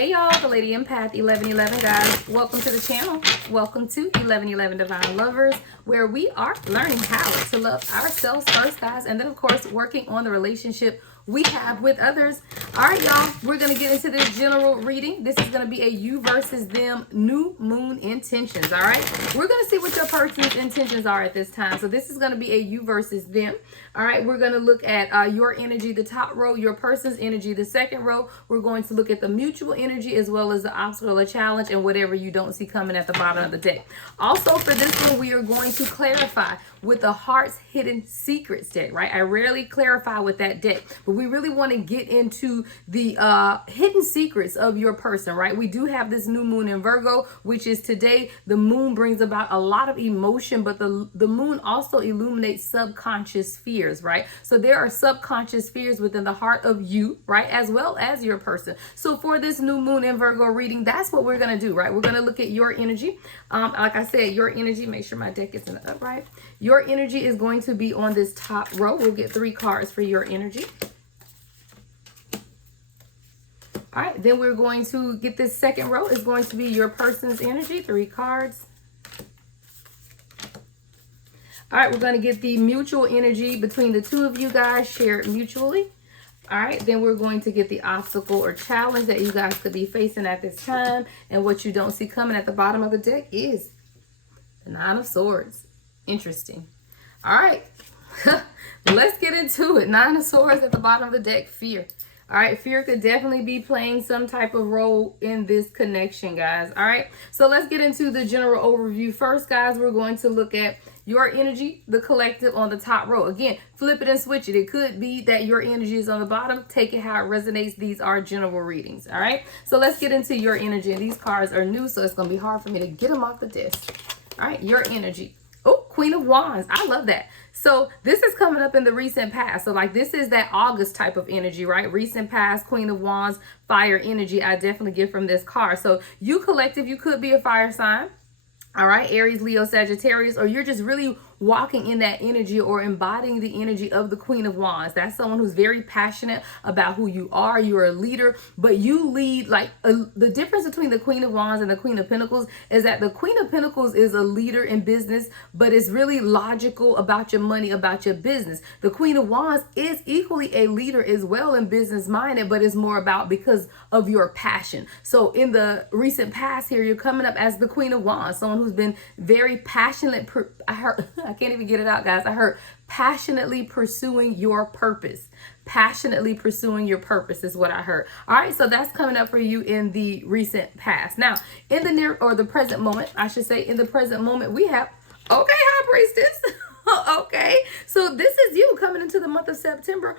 Hey y'all, the Lady Empath 1111 guys. Welcome to the channel. Welcome to 1111 Divine Lovers, where we are learning how to love ourselves first, guys, and then of course working on the relationship we have with others. All right, y'all, we're going to get into this general reading. This is going to be a you versus them new moon intentions. All right, we're going to see what your person's intentions are at this time. So this is going to be a you versus them. All right, we're going to look at your energy, the top row, your person's energy, the second row. We're going to look at the mutual energy as well as the obstacle or challenge and whatever you don't see coming at the bottom of the deck. Also for this one, we are going to clarify with the Heart's Hidden Secrets deck, right? I rarely clarify with that deck, but we really want to get into the hidden secrets of your person, right? We do have this new moon in Virgo, which is today. The moon brings about a lot of emotion, but the moon also illuminates subconscious fears, right? So there are subconscious fears within the heart of you, right? As well as your person. So for this new moon in Virgo reading, that's what we're going to do, right? We're going to look at your energy. Like I said, your energy, make sure my deck is in the upright. Your energy is going to be on this top row. We'll get 3 cards for your energy. All right, then we're going to get this second row is going to be your person's energy, 3 cards. All right, we're going to get the mutual energy between the two of you guys shared mutually. All right, then we're going to get the obstacle or challenge that you guys could be facing at this time. And what you don't see coming at the bottom of the deck is the 9 of Swords. Interesting. All right, let's get into it. 9 of Swords at the bottom of the deck, fear. All right, fear could definitely be playing some type of role in this connection, guys. All right, so let's get into the general overview. First, guys, we're going to look at your energy, the collective on the top row. Again, flip it and switch it. It could be that your energy is on the bottom. Take it how it resonates. These are general readings. All right, so let's get into your energy. And these cards are new, so it's going to be hard for me to get them off the disc. All right, your energy. Oh, Queen of Wands. I love that. So this is coming up in the recent past. So like this is that August type of energy, right? Recent past, Queen of Wands, fire energy. I definitely get from this card. So you collective, you could be a fire sign. All right, Aries, Leo, Sagittarius, or you're just really walking in that energy or embodying the energy of the Queen of Wands. That's someone who's very passionate about who you are. You're a leader, but you lead like the difference between the Queen of Wands and the Queen of Pentacles is that the Queen of Pentacles is a leader in business, but is really logical about your money, about your business. The Queen of Wands is equally a leader as well and business minded, but it's more about because of your passion. So in the recent past here, you're coming up as the Queen of Wands, someone who's been very passionate. I can't even get it out, guys. I heard passionately pursuing your purpose. Passionately pursuing your purpose is what I heard. All right, so that's coming up for you in the recent past. Now, in the near or the present moment, I should say, in the present moment, we have, okay, High Priestess. Okay, so this is you coming into the month of September.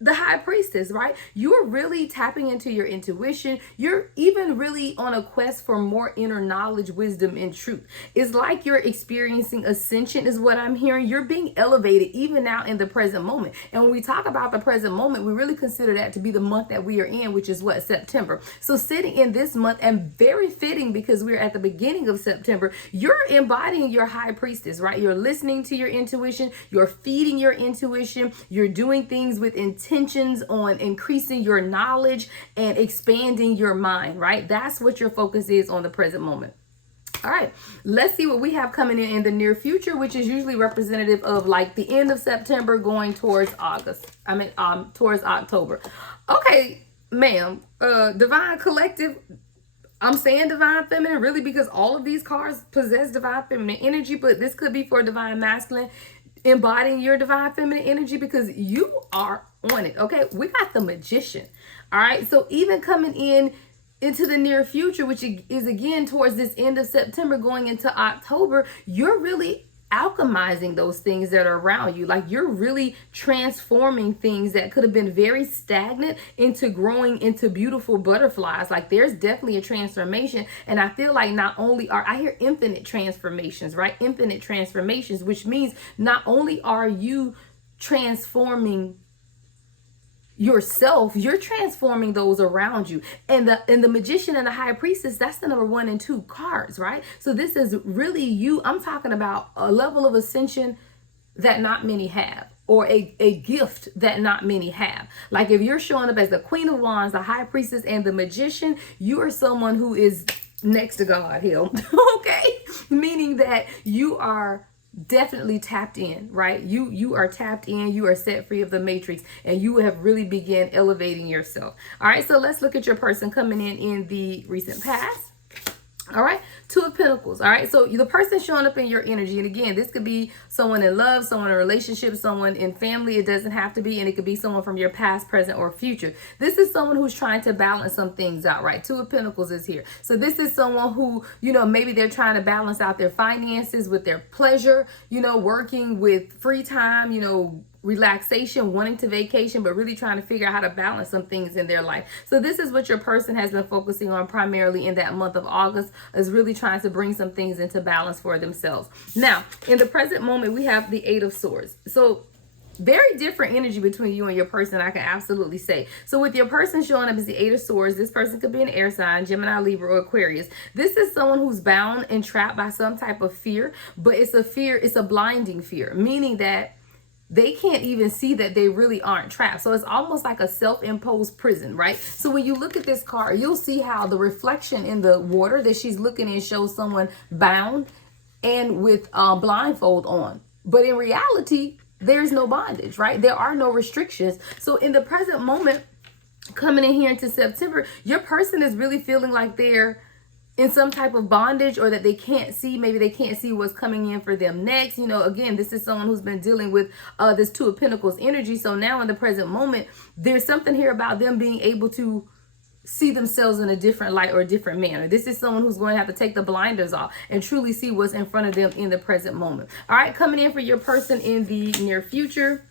The High Priestess, right? You're really tapping into your intuition. You're even really on a quest for more inner knowledge, wisdom, and truth. It's like you're experiencing ascension is what I'm hearing. You're being elevated even now in the present moment. And when we talk about the present moment, we really consider that to be the month that we are in, which is what? September. So sitting in this month, and very fitting because we're at the beginning of September, you're embodying your High Priestess, right? You're listening to your intuition. You're feeding your intuition. You're doing things with intentions on increasing your knowledge and expanding your mind, right? That's what your focus is on the present moment. All right, let's see what we have coming in the near future, which is usually representative of like the end of September going towards August. Towards October. Okay, ma'am, Divine Collective. I'm saying Divine Feminine really because all of these cards possess Divine Feminine energy, but this could be for Divine Masculine, embodying your Divine Feminine energy because you are on it. Okay, we got the Magician. All right, so even coming into the near future, which is again towards this end of September going into October, you're really alchemizing those things that are around you. Like you're really transforming things that could have been very stagnant into growing into beautiful butterflies. Like there's definitely a transformation. And I feel like not only I hear infinite transformations, right? Infinite transformations, which means not only are you transforming yourself, you're transforming those around you. And the Magician and the High Priestess, that's the number 1 and 2 cards, right? So this is really you. I'm talking about a level of ascension that not many have. or a gift that not many have. Like if you're showing up as the Queen of Wands, the High Priestess, and the Magician, you are someone who is next to God, hell. Okay? Meaning that you are definitely tapped in, right? You are tapped in, you are set free of the matrix, and you have really began elevating yourself. All right, so let's look at your person coming in the recent past. All right, Two of Pentacles. All right, so the person showing up in your energy, and again, this could be someone in love, someone in a relationship, someone in family. It doesn't have to be, and it could be someone from your past, present, or future. This is someone who's trying to balance some things out, right? Two of Pentacles is here. So this is someone who, maybe they're trying to balance out their finances with their pleasure, working with free time, relaxation, wanting to vacation, but really trying to figure out how to balance some things in their life. So this is what your person has been focusing on primarily in that month of August, is really trying to bring some things into balance for themselves. Now, in the present moment, we have the Eight of Swords. So very different energy between you and your person, I can absolutely say. So with your person showing up as the Eight of Swords, this person could be an air sign, Gemini, Libra, or Aquarius. This is someone who's bound and trapped by some type of fear, but it's a blinding fear, meaning that they can't even see that they really aren't trapped. So it's almost like a self-imposed prison, right? So when you look at this card, you'll see how the reflection in the water that she's looking in shows someone bound and with blindfold on. But in reality, there's no bondage, right? There are no restrictions. So in the present moment, coming in here into September, your person is really feeling like they're in some type of bondage, or that they can't see, maybe they can't see what's coming in for them next. Again, this is someone who's been dealing with this Two of Pentacles energy. So now in the present moment, there's something here about them being able to see themselves in a different light or a different manner. This is someone who's going to have to take the blinders off and truly see what's in front of them in the present moment. All right, coming in for your person in the near future.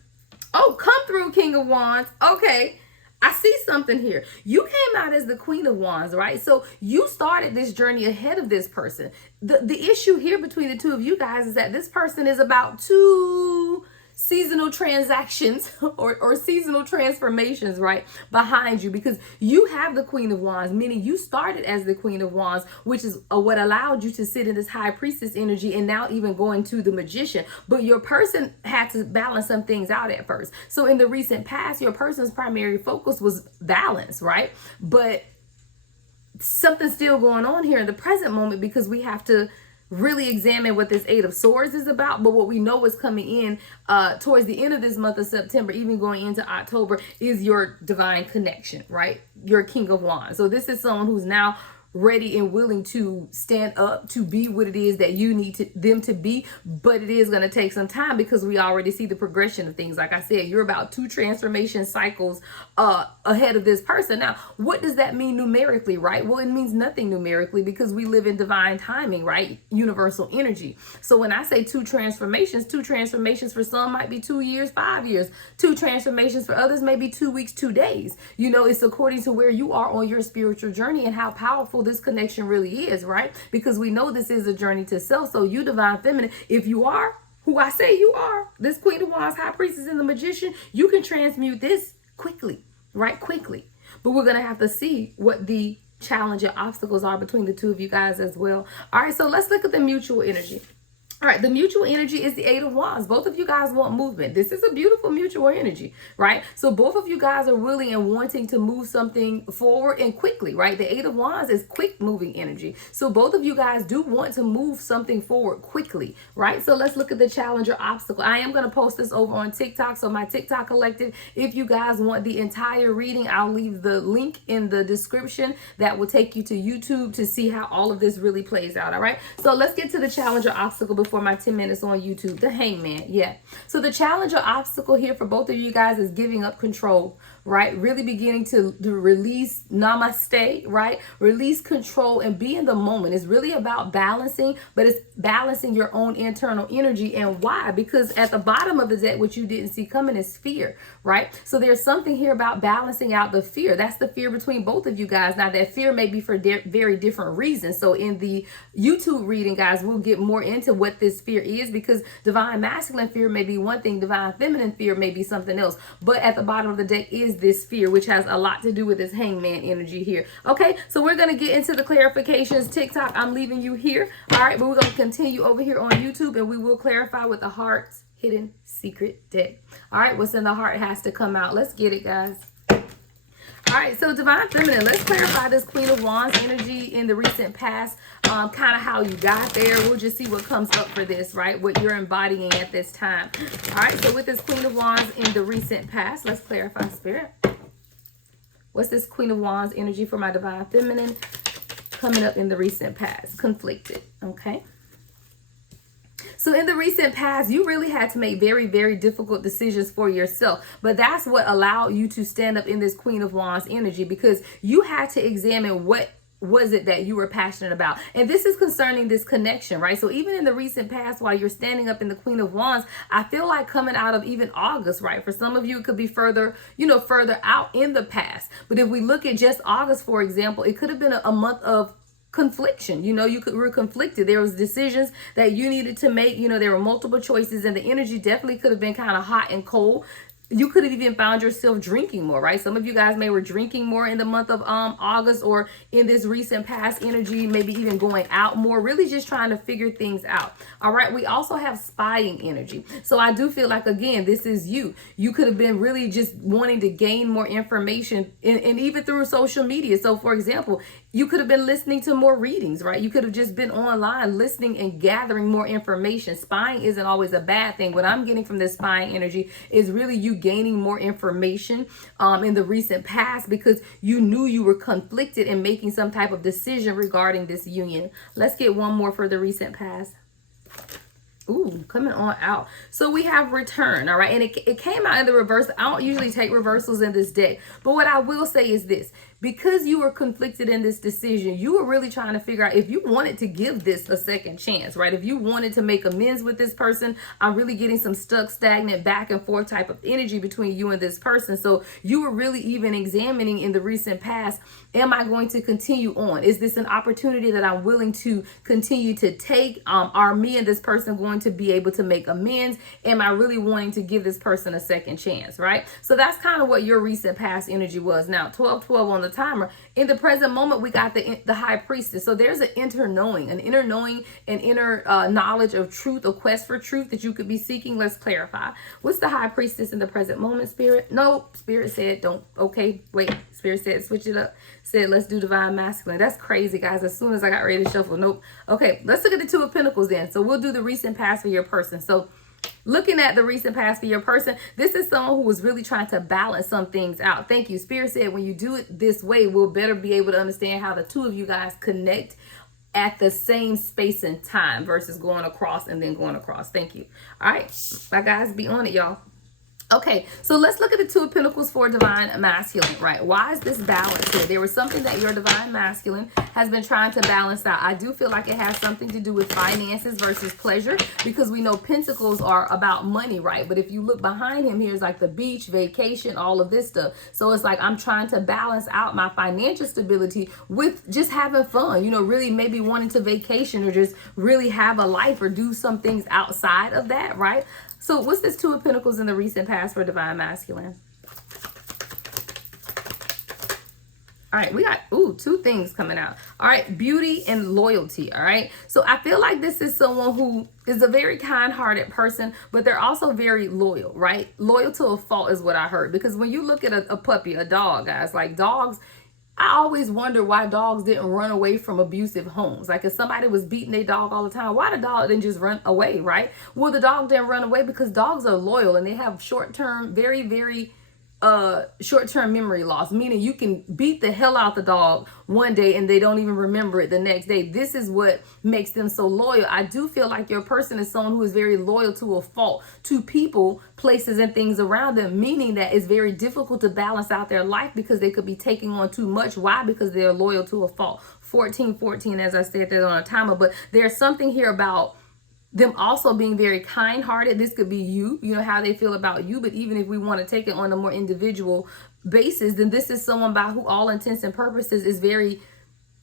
Oh, come through, King of Wands. Okay. I see something here. You came out as the Queen of Wands, right? So you started this journey ahead of this person. The issue here between the two of you guys is that this person is about two seasonal transactions or seasonal transformations, right, behind you, because you have the Queen of Wands, meaning you started as the Queen of Wands, which is what allowed you to sit in this High Priestess energy and now even going to the Magician. But your person had to balance some things out at first. So in the recent past, your person's primary focus was balance, right? But something's still going on here in the present moment, because we have to really examine what this Eight of Swords is about. But what we know is coming in towards the end of this month of September, even going into October, is your divine connection, right? Your King of Wands. So this is someone who's now ready and willing to stand up to be what it is that you need them to be. But it is going to take some time, because we already see the progression of things. Like I said, you're about two transformation cycles ahead of this person. Now, what does that mean numerically, right? Well, it means nothing numerically, because we live in divine timing, right? Universal energy. So when I say two transformations for some might be 2 years, 5 years. Two transformations for others may be 2 weeks, 2 days. It's according to where you are on your spiritual journey and how powerful this connection really is, right? Because we know this is a journey to self. So you, divine feminine, if you are who I say you are, this Queen of Wands, High Priestess, and the Magician, you can transmute this quickly, right? Quickly. But we're going to have to see what the challenge and obstacles are between the two of you guys as well. All right, so let's look at the mutual energy. All right, the mutual energy is the Eight of Wands. Both of you guys want movement. This is a beautiful mutual energy, right? So both of you guys are willing and wanting to move something forward and quickly, right? The Eight of Wands is quick moving energy. So both of you guys do want to move something forward quickly, right? So let's look at the challenge or obstacle. I am going to post this over on TikTok. So my TikTok collective, if you guys want the entire reading, I'll leave the link in the description that will take you to YouTube to see how all of this really plays out, all right? So let's get to the challenge or obstacle before my 10 minutes on YouTube. The Hangman. Yeah. So the challenge or obstacle here for both of you guys is giving up control, right? Really beginning to release namaste, right? Release control and be in the moment. It's really about balancing, but it's balancing your own internal energy. And why? Because at the bottom of the deck, what you didn't see coming is fear, right? So there's something here about balancing out the fear. That's the fear between both of you guys. Now that fear may be for very different reasons. So in the YouTube reading, guys, we'll get more into what this fear is, because divine masculine fear may be one thing, divine feminine fear may be something else. But at the bottom of the deck is this fear, which has a lot to do with this Hangman energy here. Okay, so we're going to get into the clarifications. TikTok, I'm leaving you here. All right, but we're going to continue over here on YouTube, and we will clarify with the hearts hidden secret deck. All right, what's in the heart has to come out. Let's get it, guys. All right, so Divine Feminine, let's clarify this Queen of Wands energy in the recent past, kind of how you got there. We'll just see what comes up for this, right? What you're embodying at this time. All right, so with this Queen of Wands in the recent past, let's clarify, Spirit. What's this Queen of Wands energy for my Divine Feminine coming up in the recent past? Conflicted, okay? So in the recent past, you really had to make very, very difficult decisions for yourself. But that's what allowed you to stand up in this Queen of Wands energy, because you had to examine what was it that you were passionate about. And this is concerning this connection, right? So even in the recent past, while you're standing up in the Queen of Wands, I feel like coming out of even August, right? For some of you, it could be further, further out in the past. But if we look at just August, for example, it could have been a month of confliction. You were conflicted. There was decisions that you needed to make. There were multiple choices, and the energy definitely could have been kind of hot and cold. You could have even found yourself drinking more, right? Some of you guys may were drinking more in the month of August, or in this recent past energy, maybe even going out more, really just trying to figure things out. All right. We also have spying energy. So I do feel like, again, this is you. You could have been really just wanting to gain more information, and even through social media. So for example, you could have been listening to more readings, right? You could have just been online listening and gathering more information. Spying isn't always a bad thing. What I'm getting from this spying energy is really you gaining more information in the recent past, because you knew you were conflicted and making some type of decision regarding this union. Let's get one more for the recent past. Ooh, coming on out. So we have return, all right? And it came out in the reverse. I don't usually take reversals in this deck. But what I will say is this. Because you were conflicted in this decision, you were really trying to figure out if you wanted to give this a second chance, right? If you wanted to make amends with this person. I'm really getting some stuck, stagnant, back and forth type of energy between you and this person. So you were really even examining in the recent past, am I going to continue on? Is this an opportunity that I'm willing to continue to take? Are me and this person going to be able to make amends? Am I really wanting to give this person a second chance, right? So that's kind of what your recent past energy was. Now, 12-12 on the timer. In the present moment, we got the High Priestess. So there's an inner knowing, an inner knowledge of truth, a quest for truth that you could be seeking. Let's clarify. What's the High Priestess in the present moment, Spirit? No, Spirit said don't. Okay, wait. Spirit said switch it up. Said let's do Divine Masculine. That's crazy, guys. As soon as I got ready to shuffle, nope. Okay, let's look at the Two of Pentacles then. So we'll do the recent past for your person. So looking at the recent past for your person, this is someone who was really trying to balance some things out. Thank you. Spirit said when you do it this way, we'll better be able to understand how the two of you guys connect at the same space and time versus going across and then going across. Thank you. All right. My guys, be on it, y'all. Okay, so let's look at the Two of Pentacles for Divine Masculine, right? Why is this balance here? There was something that your Divine Masculine has been trying to balance out. I do feel like it has something to do with finances versus pleasure, because we know Pentacles are about money, right? But if you look behind him, here's like the beach, vacation, all of this stuff. So it's like I'm trying to balance out my financial stability with just having fun, really maybe wanting to vacation or just really have a life or do some things outside of that, right? So what's this Two of Pentacles in the recent past for Divine Masculine? All right, we got, two things coming out. All right, beauty and loyalty, all right? So I feel like this is someone who is a very kind-hearted person, but they're also very loyal, right? Loyal to a fault is what I heard. Because when you look at a puppy, a dog, guys, like dogs, I always wonder why dogs didn't run away from abusive homes. Like if somebody was beating their dog all the time, why the dog didn't just run away, right? Well, the dog didn't run away because dogs are loyal and they have short-term, very, very short-term memory loss, meaning you can beat the hell out the dog one day and they don't even remember it the next day. This is what makes them so loyal. I do feel like your person is someone who is very loyal to a fault, to people, places, and things around them, meaning that it's very difficult to balance out their life because they could be taking on too much. Why? Because they're loyal to a fault. 14, as I said, that on a timer. But there's something here about them also being very kind-hearted. This could be you, how they feel about you. But even if we want to take it on a more individual basis, then this is someone by who all intents and purposes is very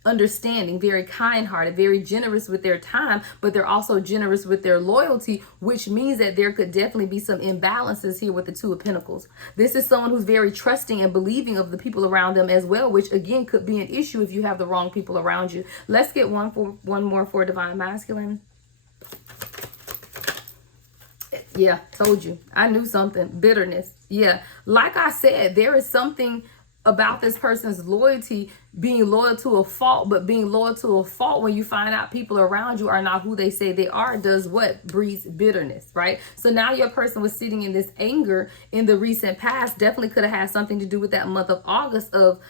understanding, very kind-hearted, very generous with their time, but they're also generous with their loyalty, which means that there could definitely be some imbalances here with the Two of Pentacles. This is someone who's very trusting and believing of the people around them as well, which again could be an issue if you have the wrong people around you. Let's get one more for Divine Masculine. Yeah, told you. I knew something. Bitterness. Yeah. Like I said, there is something about this person's loyalty, being loyal to a fault, but being loyal to a fault when you find out people around you are not who they say they are, does what? Breeds bitterness, right? So now your person was sitting in this anger in the recent past, definitely could have had something to do with that month of August of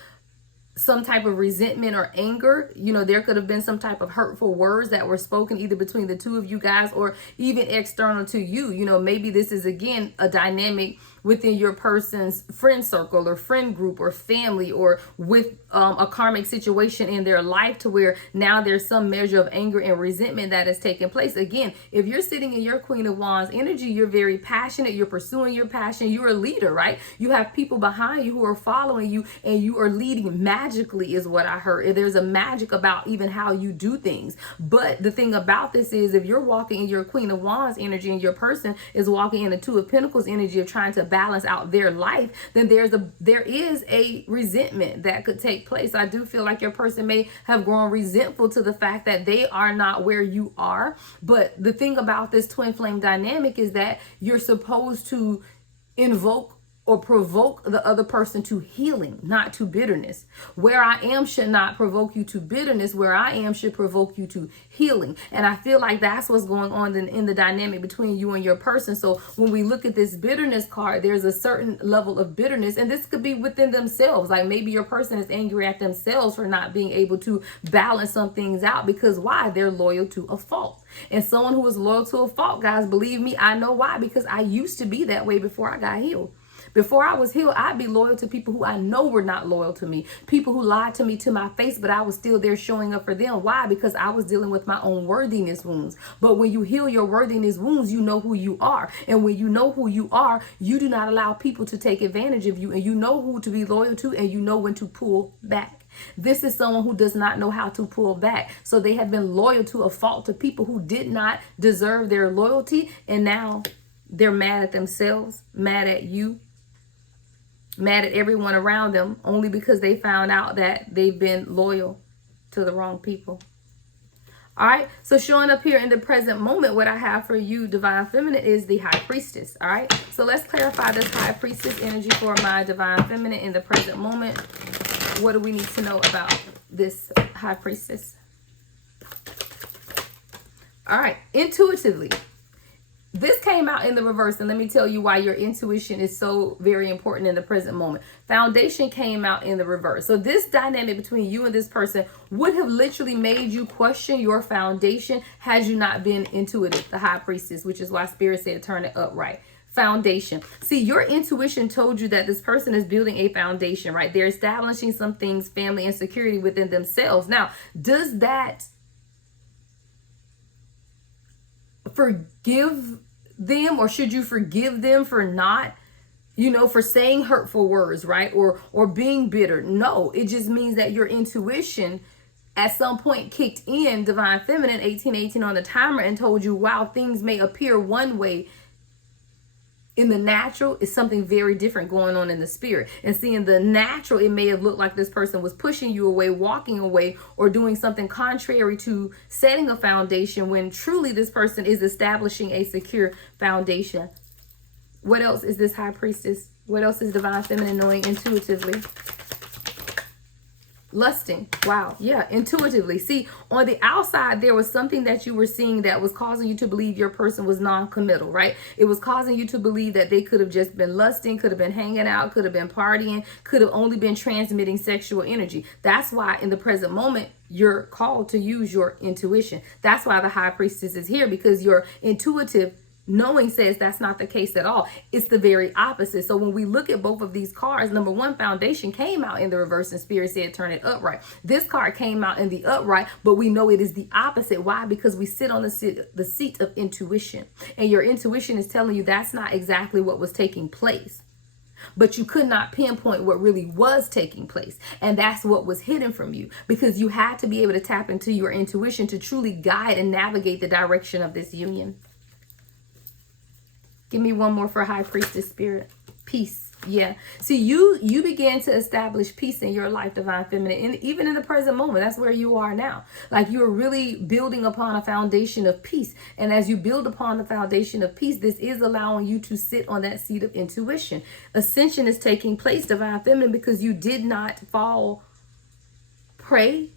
some type of resentment or anger. You know, there could have been some type of hurtful words that were spoken either between the two of you guys or even external to you. You know, maybe this is again a dynamic within your person's friend circle or friend group or family, or with a karmic situation in their life to where now there's some measure of anger and resentment that has taken place. Again, if you're sitting in your Queen of Wands energy, you're very passionate, you're pursuing your passion, you're a leader, right? You have people behind you who are following you, and you are leading magically is what I heard. There's a magic about even how you do things. But the thing about this is, if you're walking in your Queen of Wands energy and your person is walking in the Two of Pentacles energy of trying to balance out their life, then there is a resentment that could take place. I do feel like your person may have grown resentful to the fact that they are not where you are. But the thing about this twin flame dynamic is that you're supposed to invoke or provoke the other person to healing, not to bitterness. Where I am should not provoke you to bitterness. Where I am should provoke you to healing. And I feel like that's what's going on in the dynamic between you and your person. So when we look at this bitterness card, there's a certain level of bitterness, and this could be within themselves. Like maybe your person is angry at themselves for not being able to balance some things out, because why? They're loyal to a fault. And someone who is loyal to a fault, guys, believe me, I know why, because I used to be that way before I got healed. Before I was healed, I'd be loyal to people who I know were not loyal to me. People who lied to me to my face, but I was still there showing up for them. Why? Because I was dealing with my own worthiness wounds. But when you heal your worthiness wounds, you know who you are. And when you know who you are, you do not allow people to take advantage of you. And you know who to be loyal to, and you know when to pull back. This is someone who does not know how to pull back. So they have been loyal to a fault, to people who did not deserve their loyalty. And now they're mad at themselves, mad at you, mad at everyone around them, only because they found out that they've been loyal to the wrong people. All right, so showing up here in the present moment, what I have for you, Divine Feminine, is the High Priestess. All right, so let's clarify this High Priestess energy for my Divine Feminine in the present moment. What do we need to know about this High Priestess? All right, intuitively. This came out in the reverse, and let me tell you why your intuition is so very important in the present moment. Foundation came out in the reverse. So this dynamic between you and this person would have literally made you question your foundation had you not been intuitive, the High Priestess, which is why Spirit said turn it upright. Foundation. See, your intuition told you that this person is building a foundation, right? They're establishing some things, family and security within themselves. Now, does that forgive them, or should you forgive them for not, for saying hurtful words, right? Or being bitter? No, it just means that your intuition at some point kicked in, Divine Feminine, 1818 on the timer, and told you, wow, things may appear one way in the natural, is something very different going on in the spirit. And seeing the natural, it may have looked like this person was pushing you away, walking away, or doing something contrary to setting a foundation, when truly this person is establishing a secure foundation. What else is this High Priestess? What else is Divine Feminine knowing intuitively? Lusting. Wow. Yeah, intuitively. See, on the outside, there was something that you were seeing that was causing you to believe your person was non-committal, right? It was causing you to believe that they could have just been lusting, could have been hanging out, could have been partying, could have only been transmitting sexual energy. That's why in the present moment, you're called to use your intuition. That's why the High Priestess is here, because your intuitive knowing says that's not the case at all. It's the very opposite. So when we look at both of these cards, number one, Foundation came out in the reverse and Spirit said turn it upright. This card came out in the upright, but we know it is the opposite. Why? Because we sit on the seat of intuition, and your intuition is telling you that's not exactly what was taking place. But you could not pinpoint what really was taking place. And that's what was hidden from you, because you had to be able to tap into your intuition to truly guide and navigate the direction of this union. Give me one more for High Priestess, Spirit. Peace. Yeah. See, you began to establish peace in your life, Divine Feminine, and even in the present moment, that's where you are now. Like you're really building upon a foundation of peace. And as you build upon the foundation of peace, this is allowing you to sit on that seat of intuition. Ascension is taking place, Divine Feminine, because you did not fall prey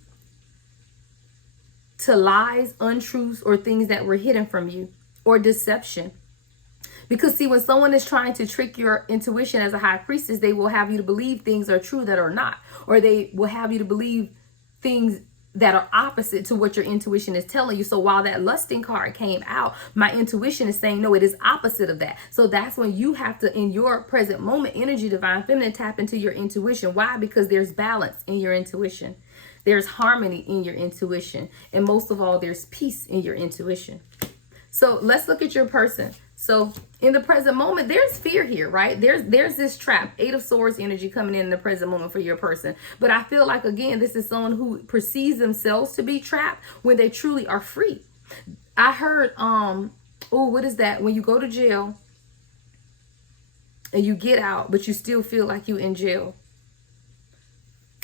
to lies, untruths, or things that were hidden from you, or deception. Because see, when someone is trying to trick your intuition as a high priestess, they will have you to believe things are true that are not, or they will have you to believe things that are opposite to what your intuition is telling you. So while that lusting card came out, my intuition is saying, no, it is opposite of that. So that's when you have to, in your present moment energy, Divine Feminine, tap into your intuition. Why? Because there's balance in your intuition. There's harmony in your intuition. And most of all, there's peace in your intuition. So let's look at your person. So in the present moment, there's fear here, right? There's this trap, 8 of Swords energy coming in the present moment for your person. But I feel like, again, this is someone who perceives themselves to be trapped when they truly are free. I heard, what is that? When you go to jail and you get out, but you still feel like you in jail.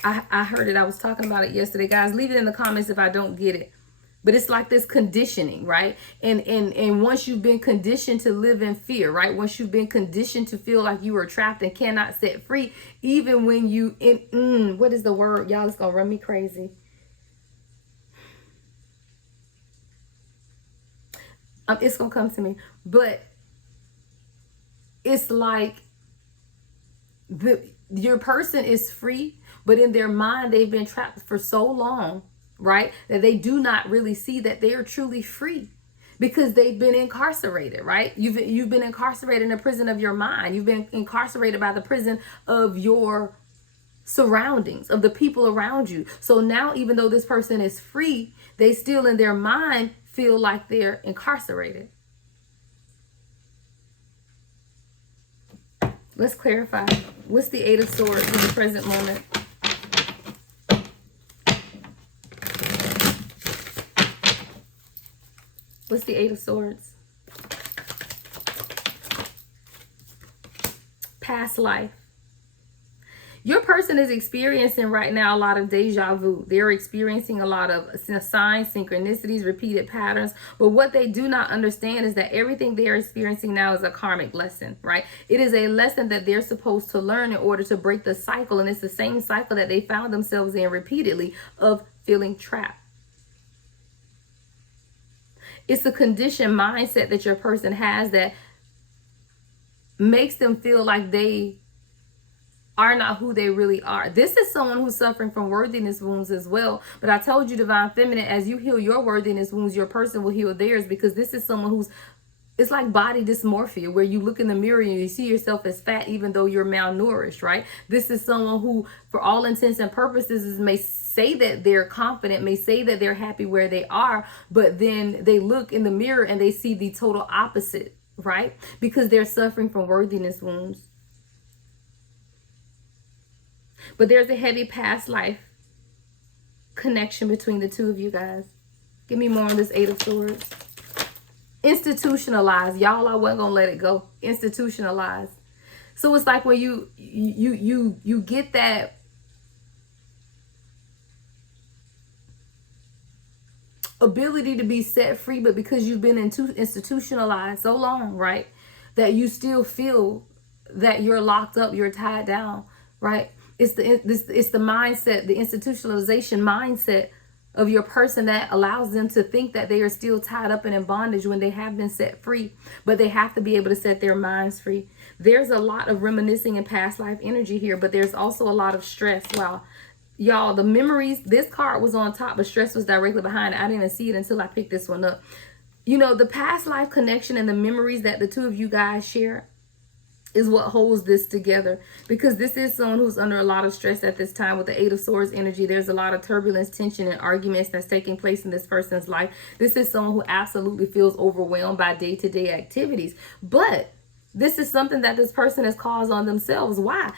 I heard it. I was talking about it yesterday. Guys, leave it in the comments if I don't get it. But it's like this conditioning, right? And once you've been conditioned to live in fear, right? Once you've been conditioned to feel like you are trapped and cannot set free, even when you, what is the word? Y'all, it's going to run me crazy. It's going to come to me. But it's like your person is free, but in their mind, they've been trapped for so long, right? That they do not really see that they are truly free because they've been incarcerated, right? You've been incarcerated in the prison of your mind. You've been incarcerated by the prison of your surroundings, of the people around you. So now, even though this person is free, they still in their mind feel like they're incarcerated. Let's clarify. What's the 8 of Swords in the present moment? What's the 8 of Swords? Past life. Your person is experiencing right now a lot of deja vu. They're experiencing a lot of signs, synchronicities, repeated patterns. But what they do not understand is that everything they are experiencing now is a karmic lesson, right? It is a lesson that they're supposed to learn in order to break the cycle. And it's the same cycle that they found themselves in repeatedly of feeling trapped. It's a conditioned mindset that your person has that makes them feel like they are not who they really are. This is someone who's suffering from worthiness wounds as well. But I told you, Divine Feminine, as you heal your worthiness wounds, your person will heal theirs, because this is someone who's, it's like body dysmorphia, where you look in the mirror and you see yourself as fat even though you're malnourished, right? This is someone who, for all intents and purposes, may say that they're confident, may say that they're happy where they are, but then they look in the mirror and they see the total opposite, right? Because they're suffering from worthiness wounds. But there's a heavy past life connection between the two of you guys. Give me more on this 8 of Swords. Institutionalized. Y'all, I wasn't going to let it go. Institutionalized. So it's like when you get that ability to be set free, but because you've been institutionalized so long, right, that you still feel that you're locked up, you're tied down, right? It's the mindset, the institutionalization mindset of your person that allows them to think that they are still tied up and in bondage when they have been set free, but they have to be able to set their minds free. There's a lot of reminiscing and past life energy here, but there's also a lot of stress. Wow. Y'all, the memories, this card was on top, but stress was directly behind it. I didn't even see it until I picked this one up. You know, the past life connection and the memories that the two of you guys share is what holds this together, because this is someone who's under a lot of stress at this time with the 8 of Swords energy. There's a lot of turbulence, tension, and arguments that's taking place in this person's life. This is someone who absolutely feels overwhelmed by day-to-day activities, but this is something that this person has caused on themselves. Why?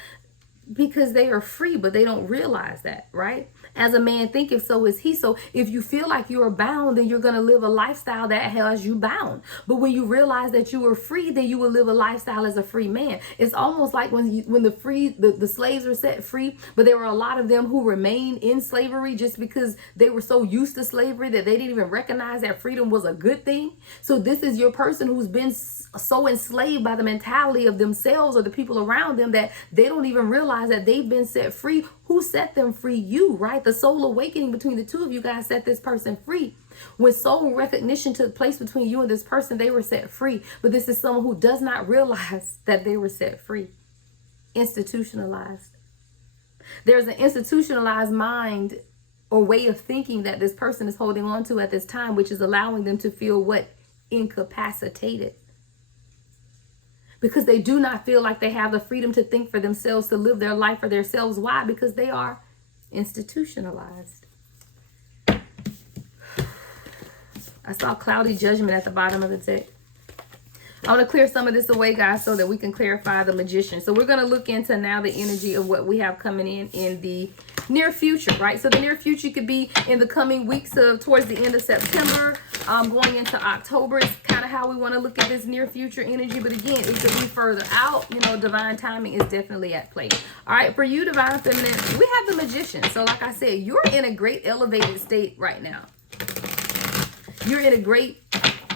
because they are free, but they don't realize that, right? As a man thinketh, so is he. So if you feel like you are bound, then you're going to live a lifestyle that has you bound. But when you realize that you are free, then you will live a lifestyle as a free man. It's almost like when the slaves were set free, but there were a lot of them who remained in slavery just because they were so used to slavery that they didn't even recognize that freedom was a good thing. So this is your person who's been so enslaved by the mentality of themselves or the people around them that they don't even realize that they've been set free. Who set them free? You, right? The soul awakening between the two of you guys set this person free. When soul recognition took place between you and this person, they were set free. But this is someone who does not realize that they were set free. Institutionalized. There's an institutionalized mind or way of thinking that this person is holding on to at this time, which is allowing them to feel what? Incapacitated. Because they do not feel like they have the freedom to think for themselves, to live their life for themselves. Why? Because they are institutionalized. I saw cloudy judgment at the bottom of the text. I want to clear some of this away, guys, so that we can clarify the magician. So we're going to look into now the energy of what we have coming in the near future, right? So the near future could be in the coming weeks of towards the end of September, going into October. It's kind of how we want to look at this near future energy. But again, it could be further out. You know, divine timing is definitely at play. All right, for you, divine feminine, we have the magician. So like I said, you're in a great elevated state right now. You're in a great,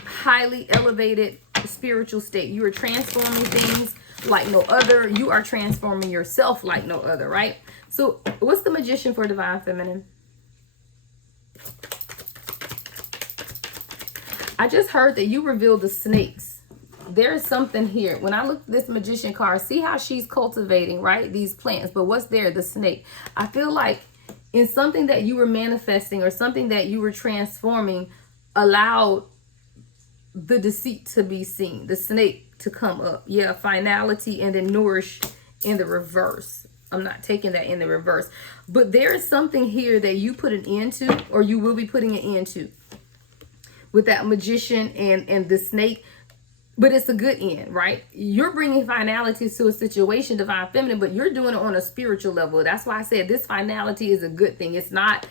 highly elevated spiritual state. You are transforming things like no other. You are transforming yourself like no other, right? So what's the magician for divine feminine? I just heard that you revealed the snakes. There's something here. When I look at this magician card, see how she's cultivating, right? These plants. But what's there? The snake. I feel like in something that you were manifesting or something that you were transforming, allowed the deceit to be seen, the snake to come up. Yeah, finality and then nourish in the reverse. I'm not taking that in the reverse. But there is something here that you put an end to, or you will be putting an end to with that magician and the snake. But it's a good end, right? You're bringing finality to a situation, divine feminine, but you're doing it on a spiritual level. That's why I said this finality is a good thing. It's not...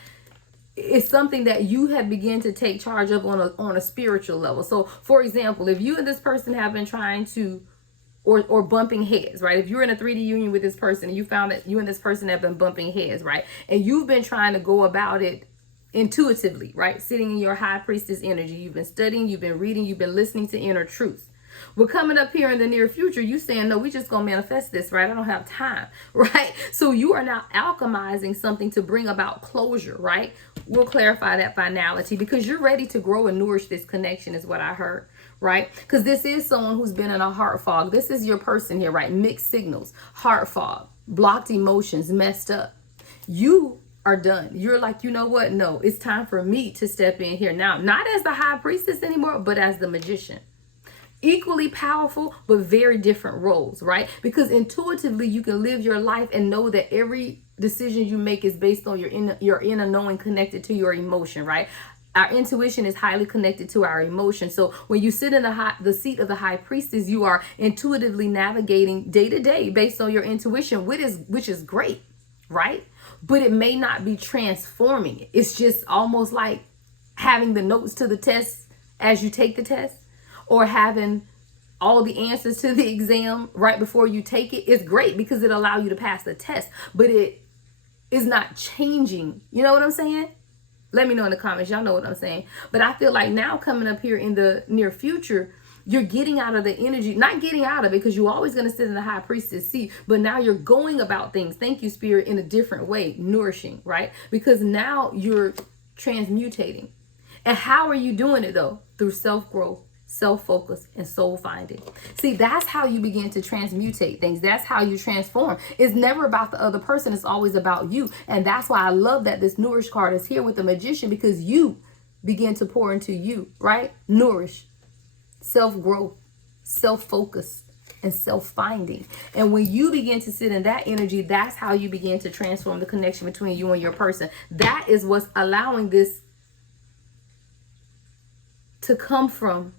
It's something that you have begun to take charge of on a spiritual level. So, for example, if you and this person have been trying to, or bumping heads, right? If you're in a 3D union with this person and you found that you and this person have been bumping heads, right? And you've been trying to go about it intuitively, right? Sitting in your high priestess energy. You've been studying, you've been reading, you've been listening to inner truth. We're coming up here in the near future, you saying, no, we just gonna manifest this, right? I don't have time, right? So you are now alchemizing something to bring about closure, right? We'll clarify that finality because you're ready to grow and nourish this connection is what I heard, right? Because this is someone who's been in a heart fog. This is your person here, right? Mixed signals, heart fog, blocked emotions, messed up. You are done. You're like, you know what? No, it's time for me to step in here now, not as the high priestess anymore, but as the magician. Equally powerful, but very different roles, right? Because intuitively you can live your life and know that every decision you make is based on your inner knowing connected to your emotion, right? Our intuition is highly connected to our emotion. So when you sit in the seat of the high priestess, you are intuitively navigating day to day based on your intuition, which is great, right? But it may not be transforming it. It's just almost like having the notes to the test as you take the test, or having all the answers to the exam right before you take it. Is great because it allows you to pass the test, but it is not changing. You know what I'm saying? Let me know in the comments. Y'all know what I'm saying. But I feel like now coming up here in the near future, you're getting out of the energy, not getting out of it because you're always going to sit in the high priestess seat, but now you're going about things, thank you, spirit, in a different way, nourishing, right? Because now you're transmutating. And how are you doing it though? Through self-growth, self-focus, and soul finding. See, that's how you begin to transmutate things. That's how you transform. It's never about the other person. It's always about you. And that's why I love that this nourish card is here with the magician, because you begin to pour into you, right? Nourish, self-growth, self-focus, and self-finding. And when you begin to sit in that energy, that's how you begin to transform the connection between you and your person. That is what's allowing this to come from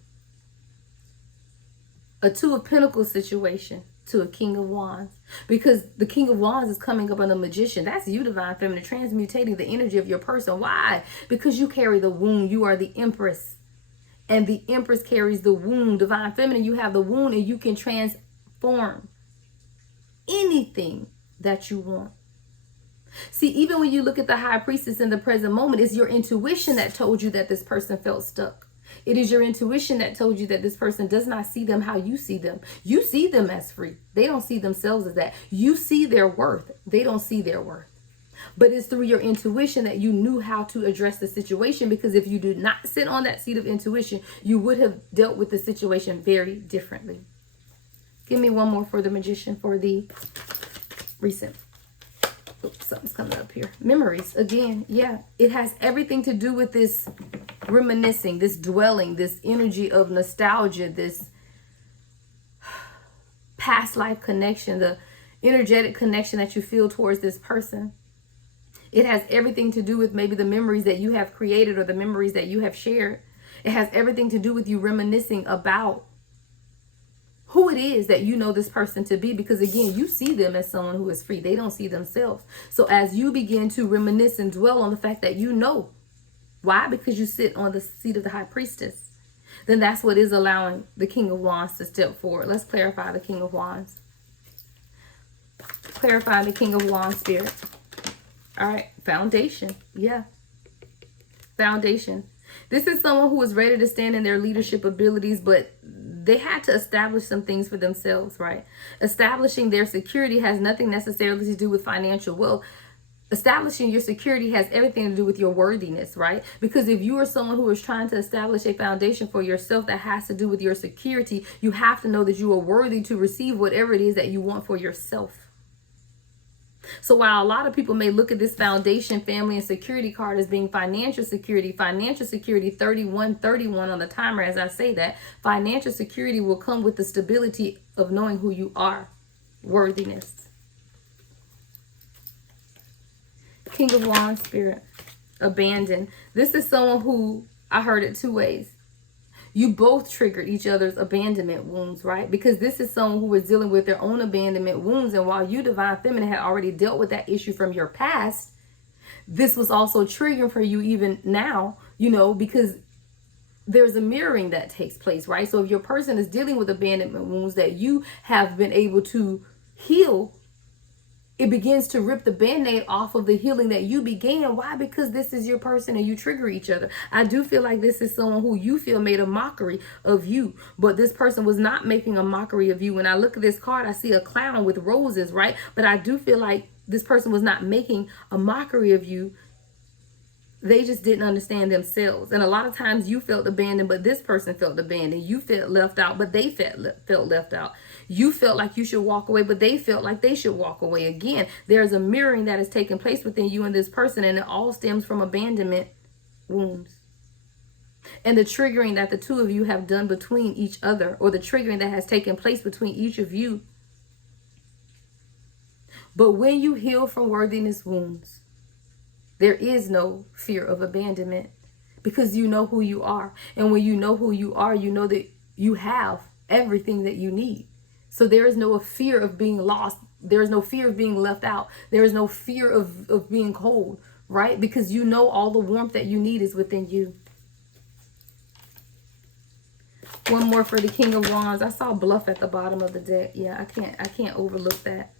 a Two of Pentacles situation to a King of Wands, because the King of Wands is coming up on the Magician. That's you, Divine Feminine, transmutating the energy of your person. Why? Because you carry the wound. You are the Empress, and the Empress carries the wound. Divine Feminine, you have the wound, and you can transform anything that you want. See, even when you look at the High Priestess in the present moment, it's your intuition that told you that this person felt stuck. It is your intuition that told you that this person does not see them how you see them. You see them as free. They don't see themselves as that. You see their worth. They don't see their worth. But it's through your intuition that you knew how to address the situation, because if you did not sit on that seat of intuition, you would have dealt with the situation very differently. Give me one more for the Magician for the recent. Oops, something's coming up here. Memories. Again, yeah. It has everything to do with this reminiscing, this dwelling, this energy of nostalgia, this past life connection, the energetic connection that you feel towards this person. It has everything to do with maybe the memories that you have created or the memories that you have shared. It has everything to do with you reminiscing about who it is that you know this person to be, because again, you see them as someone who is free. They don't see themselves. So as you begin to reminisce and dwell on the fact that you know, why? Because you sit on the seat of the High Priestess, then that's what is allowing the King of Wands to step forward. Let's clarify the King of Wands. Clarify the King of Wands, Spirit. All right, foundation. Yeah, foundation. This is someone who is ready to stand in their leadership abilities, but they had to establish some things for themselves, right? Establishing their security has nothing necessarily to do with financial wealth. Establishing your security has everything to do with your worthiness, right? Because if you are someone who is trying to establish a foundation for yourself that has to do with your security, you have to know that you are worthy to receive whatever it is that you want for yourself. So while a lot of people may look at this foundation, family, and security card as being financial security 3131 on the timer as I say that, financial security will come with the stability of knowing who you are, worthiness. King of Wands, Spirit, abandoned. This is someone who, I heard it two ways. You both triggered each other's abandonment wounds, right? Because this is someone who was dealing with their own abandonment wounds. And while you, Divine Feminine, had already dealt with that issue from your past, this was also triggering for you even now, you know, because there's a mirroring that takes place, right? So if your person is dealing with abandonment wounds that you have been able to heal, it begins to rip the band-aid off of the healing that you began. Why? Because this is your person and you trigger each other. I do feel like this is someone who you feel made a mockery of you, but this person was not making a mockery of you. When I look at this card, I see a clown with roses, right? But I do feel like this person was not making a mockery of you. They just didn't understand themselves. And a lot of times you felt abandoned, but this person felt abandoned. You felt left out, but they felt left out. You felt like you should walk away, but they felt like they should walk away. Again, there's a mirroring that is taking place within you and this person, and it all stems from abandonment wounds. And the triggering that the two of you have done between each other, or the triggering that has taken place between each of you. But when you heal from worthiness wounds, there is no fear of abandonment, because you know who you are. And when you know who you are, you know that you have everything that you need. So there is no fear of being lost. There is no fear of being left out. There is no fear of being cold, right? Because you know all the warmth that you need is within you. One more for the King of Wands. I saw bluff at the bottom of the deck. Yeah, I can't overlook that.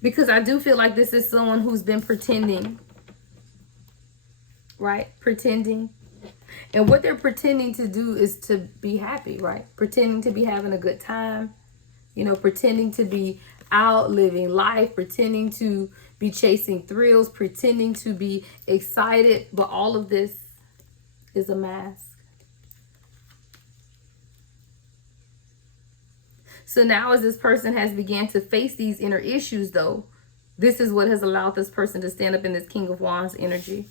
Because I do feel like this is someone who's been pretending. Right? Pretending. And what they're pretending to do is to be happy, right? Pretending to be having a good time. You know, pretending to be out living life, pretending to be chasing thrills, pretending to be excited. But all of this is a mask. So now as this person has began to face these inner issues, though, this is what has allowed this person to stand up in this King of Wands energy.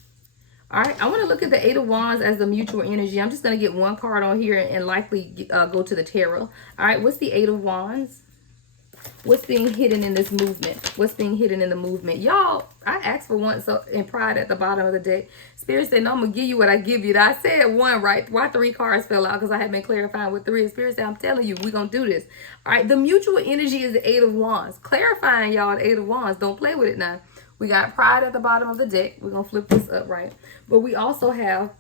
All right, I want to look at the Eight of Wands as the mutual energy. I'm just going to get one card on here and likely go to the tarot. All right, what's the Eight of Wands? What's being hidden in this movement? What's being hidden in the movement? Y'all, I asked for one in pride at the bottom of the deck. Spirit said, no, I'm going to give you what I give you. I said one, right? Why 3 cards fell out? Because I had been clarifying with 3. Spirit said, I'm telling you, we're going to do this. All right, the mutual energy is the 8 of Wands. Clarifying, y'all, the 8 of Wands. Don't play with it now. We got pride at the bottom of the deck. We're going to flip this up, right? But we also have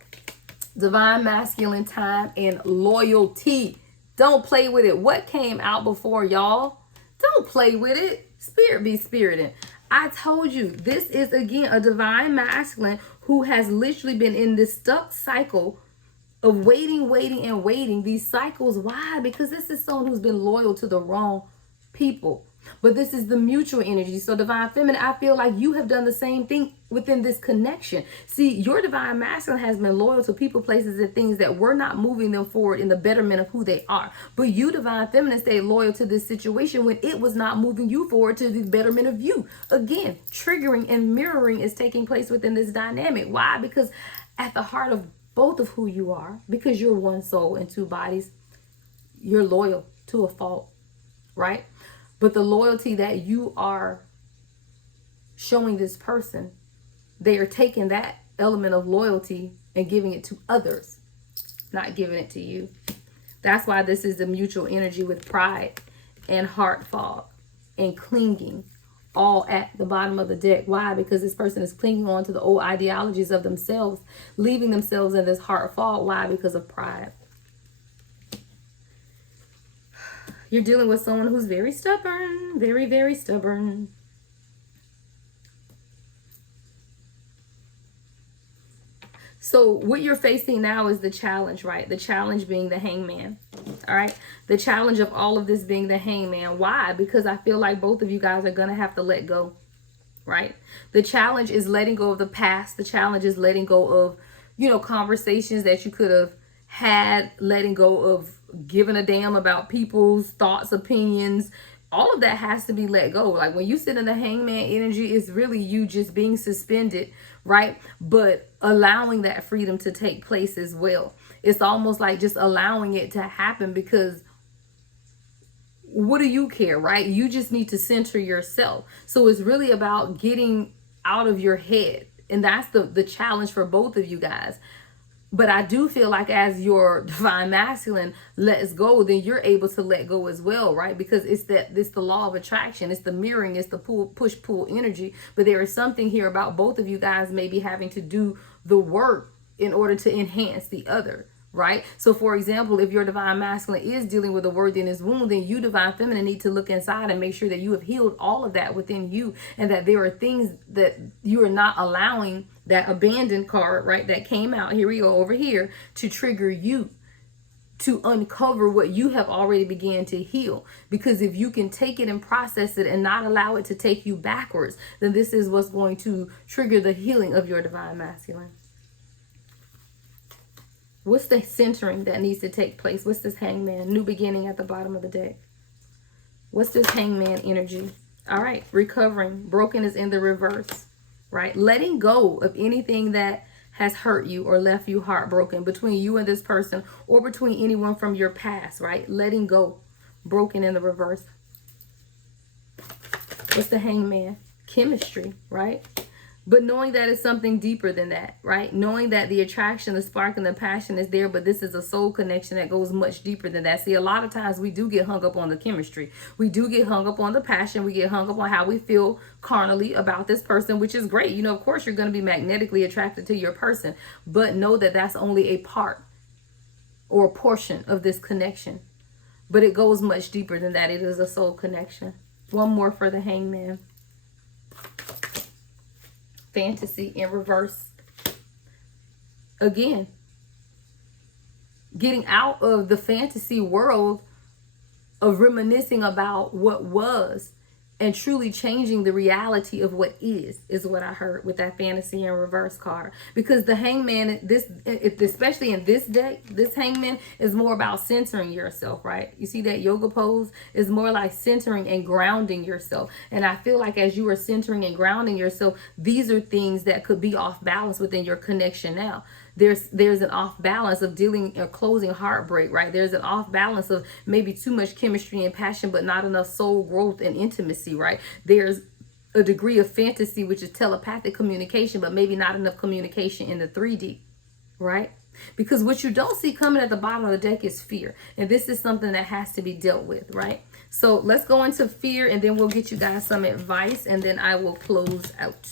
divine masculine, time, and loyalty. Don't play with it. What came out before, y'all? Don't play with it. Spirit be spiriting. I told you, this is, again, a divine masculine who has literally been in this stuck cycle of waiting, and waiting. These cycles, why? Because this is someone who's been loyal to the wrong people. But this is the mutual energy. So divine feminine, I feel like you have done the same thing within this connection. See, your divine masculine has been loyal to people, places, and things that were not moving them forward in the betterment of who they are. But you, divine feminine, stayed loyal to this situation when it was not moving you forward to the betterment of you. Again, triggering and mirroring is taking place within this dynamic. Why? Because at the heart of both of who you are, because you're one soul and 2 bodies, you're loyal to a fault, right? But the loyalty that you are showing this person, they are taking that element of loyalty and giving it to others, not giving it to you. That's why this is the mutual energy with pride and heart fog and clinging all at the bottom of the deck. Why? Because this person is clinging on to the old ideologies of themselves, leaving themselves in this heart fog. Why? Because of pride. You're dealing with someone who's very stubborn, very, very stubborn. So what you're facing now is the challenge, right? The challenge being the hangman, all right? The challenge of all of this being the hangman. Why? Because I feel like both of you guys are going to have to let go, right? The challenge is letting go of the past. The challenge is letting go of, conversations that you could have had, letting go of giving a damn about people's thoughts, opinions. All of that has to be let go. Like when you sit in the hangman energy, it's really you just being suspended, right? But allowing that freedom to take place as well. It's almost like just allowing it to happen, because what do you care, right? You just need to center yourself. So it's really about getting out of your head. And that's the challenge for both of you guys. But I do feel like as your divine masculine lets go, then you're able to let go as well, right? Because it's the law of attraction. It's the mirroring. It's the push-pull energy. But there is something here about both of you guys maybe having to do the work in order to enhance the other, right? So for example, if your divine masculine is dealing with a worthiness wound, then you, divine feminine, need to look inside and make sure that you have healed all of that within you, and that there are things that you are not allowing that abandoned card, right, that came out, here we go, over here, to trigger you, to uncover what you have already began to heal. Because if you can take it and process it and not allow it to take you backwards, then this is what's going to trigger the healing of your divine masculine. What's the centering that needs to take place? What's this hangman? New beginning at the bottom of the deck. What's this hangman energy? All right, recovering. Broken is in the reverse, right? Letting go of anything that has hurt you or left you heartbroken between you and this person, or between anyone from your past, right? Letting go. Broken in the reverse. What's the hangman? Chemistry, right? But knowing that it's something deeper than that, right? Knowing that the attraction, the spark, and the passion is there, but this is a soul connection that goes much deeper than that. See, a lot of times we do get hung up on the chemistry. We do get hung up on the passion. We get hung up on how we feel carnally about this person, which is great. Of course, you're going to be magnetically attracted to your person, but know that that's only a part or a portion of this connection. But it goes much deeper than that. It is a soul connection. One more for the hangman. Fantasy in reverse. Again, getting out of the fantasy world of reminiscing about what was and truly changing the reality of what is what I heard with that fantasy in reverse card. Because the hangman, especially in this deck, this hangman is more about centering yourself, right? You see that yoga pose is more like centering and grounding yourself. And I feel like as you are centering and grounding yourself, these are things that could be off balance within your connection now. there's an off balance of dealing or closing heartbreak, right? There's an off balance of maybe too much chemistry and passion, but not enough soul growth and intimacy, right? There's a degree of fantasy, which is telepathic communication, but maybe not enough communication in the 3D, right? Because what you don't see coming at the bottom of the deck is fear. And this is something that has to be dealt with, right? So let's go into fear, and then we'll get you guys some advice, and then I will close out.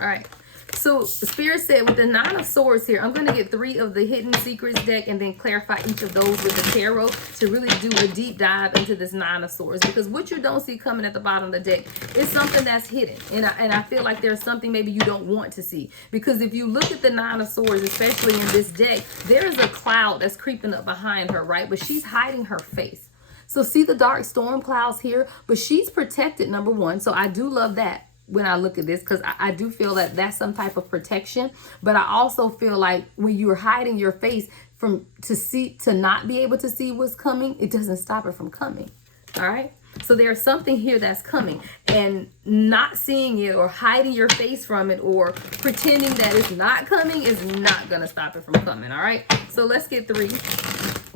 All right. So Spirit said with the 9 of Swords here, I'm going to get 3 of the Hidden Secrets deck and then clarify each of those with the tarot to really do a deep dive into this 9 of Swords. Because what you don't see coming at the bottom of the deck is something that's hidden. And I feel like there's something maybe you don't want to see. Because if you look at the 9 of Swords, especially in this deck, there is a cloud that's creeping up behind her, right? But she's hiding her face. So see the dark storm clouds here, but she's protected, number one. So I do love that when I look at this, because I do feel that that's some type of protection. But I also feel like when you're hiding your face to not be able to see what's coming, it doesn't stop it from coming. All right. So there's something here that's coming, and not seeing it or hiding your face from it or pretending that it's not coming is not going to stop it from coming. All right. So let's get 3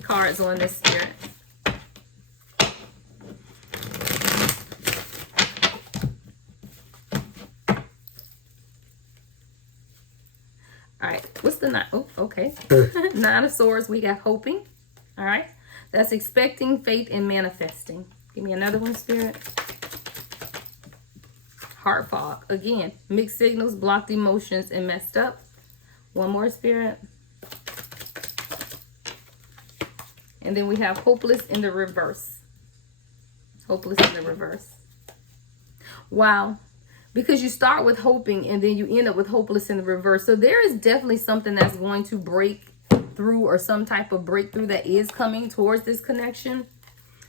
cards on this, Spirit. All right, what's the 9? Oh, okay. 9 of Swords, we got hoping. All right, that's expecting, faith, and manifesting. Give me another one, Spirit. Heart fog. Again, mixed signals, blocked emotions, and messed up. One more, Spirit. And then we have hopeless in the reverse. Hopeless in the reverse. Wow. Because you start with hoping and then you end up with hopeless in the reverse. So there is definitely something that's going to break through, or some type of breakthrough that is coming towards this connection.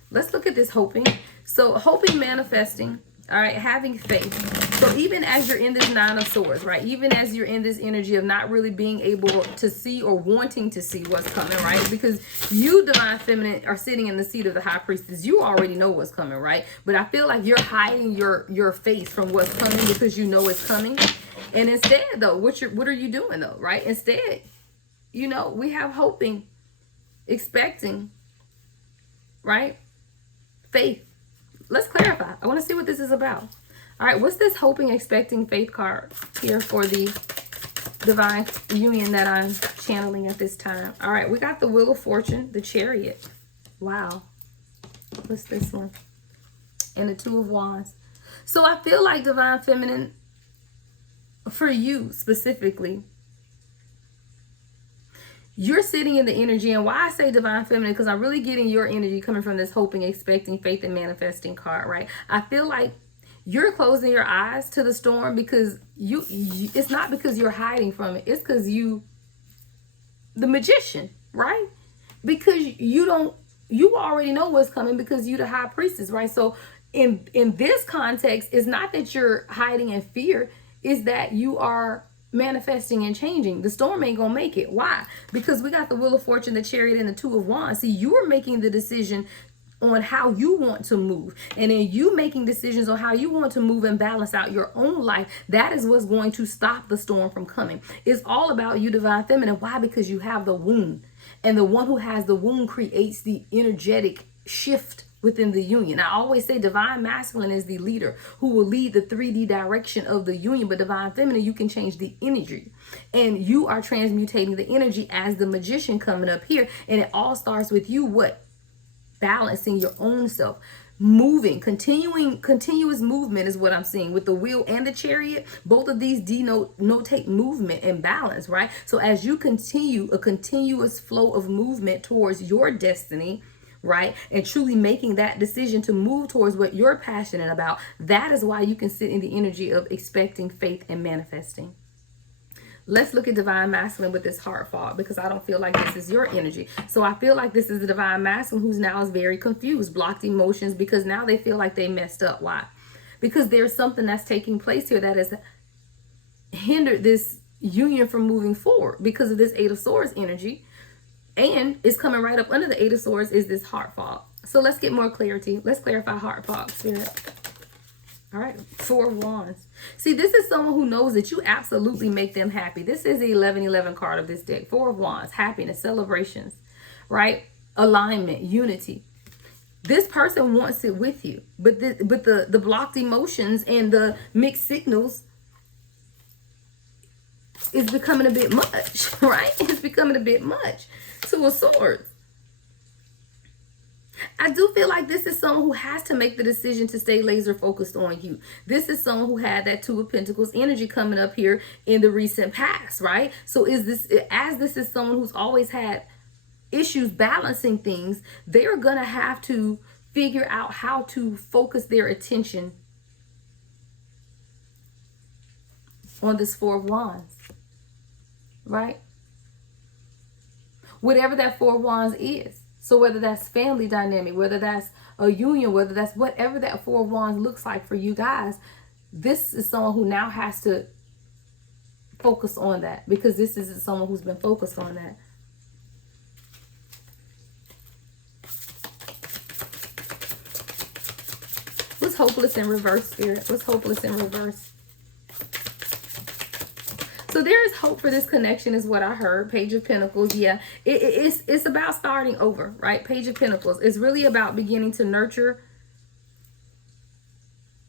Let's look at this hoping. So hoping, manifesting, all right, having faith. So even as you're in this 9 of Swords, right, even as you're in this energy of not really being able to see or wanting to see what's coming, right, because you, Divine Feminine, are sitting in the seat of the High Priestess. You already know what's coming, right? But I feel like you're hiding your face from what's coming because you know it's coming. And instead, though, what are you doing, though, right? Instead, you know, we have hoping, expecting, right, faith. Let's clarify. I want to see what this is about. All right, what's this hoping, expecting, faith card here for the divine union that I'm channeling at this time? All right, we got the Wheel of Fortune, the Chariot. Wow. What's this one? And the 2 of Wands. So I feel like, Divine Feminine, for you specifically, you're sitting in the energy. And why I say Divine Feminine, because I'm really getting your energy coming from this hoping, expecting, faith, and manifesting card, right? I feel like you're closing your eyes to the storm because you it's not because you're hiding from it. It's because the Magician, right? Because you already know what's coming because you the High Priestess, right? So in this context, it's not that you're hiding in fear, is that you are manifesting and changing. The storm ain't gonna make it. Why? Because we got the Wheel of Fortune, the Chariot, and the 2 of Wands. See, you're making the decision on how you want to move, and then you making decisions on how you want to move and balance out your own life. That is what's going to stop the storm from coming. It's all about you, Divine Feminine. Why? Because you have the wound, and the one who has the wound creates the energetic shift within the union. I always say Divine Masculine is the leader who will lead the 3D direction of the union, but Divine Feminine, you can change the energy, and you are transmutating the energy as the Magician coming up here. And it all starts with you, what? Balancing your own self, moving, continuous movement is what I'm seeing with the Wheel and the Chariot. Both of these denote movement and balance, right? So as you continue a continuous flow of movement towards your destiny, right, and truly making that decision to move towards what you're passionate about, that is why you can sit in the energy of expecting, faith, and manifesting. Let's look at Divine Masculine with this heart fog, because I don't feel like this is your energy. So I feel like this is the Divine Masculine who's now is very confused, blocked emotions, because now they feel like they messed up. Why? Because there's something that's taking place here that has hindered this union from moving forward because of this 8 of Swords energy. And it's coming right up under the 8 of Swords is this heart fog. So let's get more clarity. Let's clarify heart fog, Spirit. All right, Four of Wands. See, this is someone who knows that you absolutely make them happy. This is the 1111 card of this deck. Four of Wands, happiness, celebrations, right? Alignment, unity. This person wants it with you, but the blocked emotions and the mixed signals is becoming a bit much, right? It's becoming a bit much. Two of Swords. I do feel like this is someone who has to make the decision to stay laser focused on you. This is someone who had that Two of Pentacles energy coming up here in the recent past, right? So this is someone who's always had issues balancing things, they're going to have to figure out how to focus their attention on this Four of Wands, right? Whatever that Four of Wands is. So whether that's family dynamic, whether that's a union, whether that's whatever that Four of Wands looks like for you guys, this is someone who now has to focus on that, because this isn't someone who's been focused on that. What's hopeless in reverse, Spirit? What's hopeless in reverse? So there is hope for this connection is what I heard. Page of Pentacles. Yeah, it's about starting over, right? Page of Pentacles. It's really about beginning to nurture